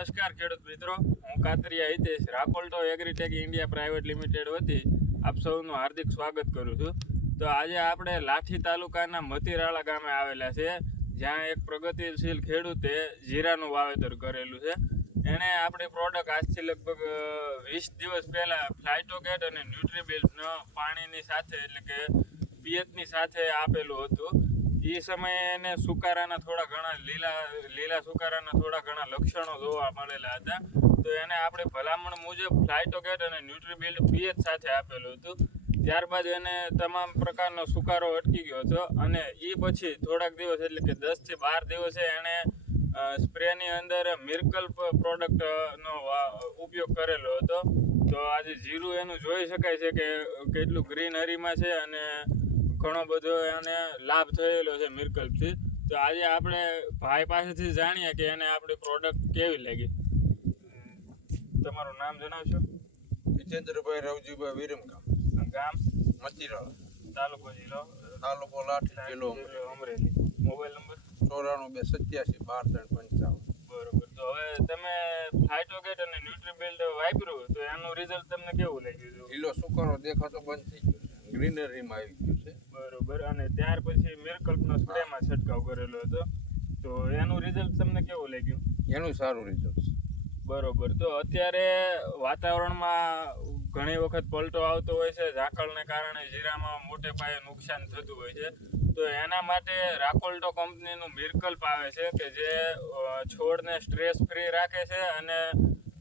નમસ્કાર ખેડૂત મિત્રો, હું Katariya Hitesh Rakolto Agritech India private limited વતી આપ સૌનું હાર્દિક સ્વાગત કરું છું. તો આજે આપણે લાઠી તાલુકાના મતીરાળા ગામે આવેલા છે, જ્યાં એક પ્રગતિશીલ ખેડૂતે જીરાનું વાવેતર કરેલું છે. એણે આપણી પ્રોડક્ટ આજથી લગભગ 20 દિવસ પહેલાં ફ્લાઇટોકેટ અને ન્યુટ્રીબિલ્ટનો પાણીની સાથે એટલે કે પિયતની સાથે આપેલું હતું. એ સમયે એને સુકારાના થોડા ઘણા લીલા સુકારાના થોડા ઘણા લક્ષણો જોવા મળેલા હતા. તો એને આપણે ભલામણ મુજબ ફ્લાઇટોકેટ અને ન્યુટ્રીબિલ્ટ પિયત સાથે આપેલું હતું. ત્યારબાદ એને તમામ પ્રકારનો સુકારો અટકી ગયો હતો અને એ પછી થોડાક દિવસ એટલે કે 10 થી 12 દિવસે એણે સ્પ્રેની અંદર મિરકલ પ્રોડક્ટનો ઉપયોગ કરેલો હતો. તો આજે જીરું એનું જોઈ શકાય છે કે કેટલું ગ્રીનરીમાં છે અને ઘણો બધો એને લાભ થયેલો છે મિરકલથી. તો આજે આપણે ભાઈ પાસેથી જાણીએ કે એને આપણી પ્રોડક્ટ કેવી લાગી. તમારું નામ જણાવશો? જીતેન્દ્રભાઈ રવજીભાઈ વિરમગામ, ગામ મતીરાળા, તાલુકો જિલ્લો તાલુકો લાઠી, જિલ્લો અમરેલી. Mobile number 94281255. બરોબર. તો હવે તમે ફ્લાઇટોકેટ અને ન્યુટ્રીબિલ્ટ વાપર્યું તો એનું રિઝલ્ટ તમને કેવું લાગ્યું? લીલો સુકારો દેખાતો બંધ થઈ ગયો છે, ગ્રીનરીમાં આવી ગયું છે. બરોબર. અને ત્યાર પછી મિરકલ્પનો સ્પ્રેમાં છંટકાવ કરેલો હતો, તો એનું રિઝલ્ટ તમને કેવું લાગ્યું? એનું સારું રિઝલ્ટ છે. બરોબર. તો અત્યારે વાતાવરણમાં ઘણી વખત પલટો આવતો હોય છે, ઝાકળને કારણે જીરામાં મોટે પાયે નુકસાન થતું હોય છે. તો એના માટે રાકોલ્ટો કંપનીનું મિરકલ્પ આવે છે કે જે છોડને સ્ટ્રેસ ફ્રી રાખે છે અને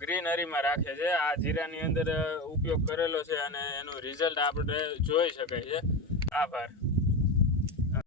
ગ્રીનરીમાં રાખે છે. આ જીરાની અંદર ઉપયોગ કરેલો છે અને એનું રિઝલ્ટ આપણે જોઈ શકાય છે. આભાર.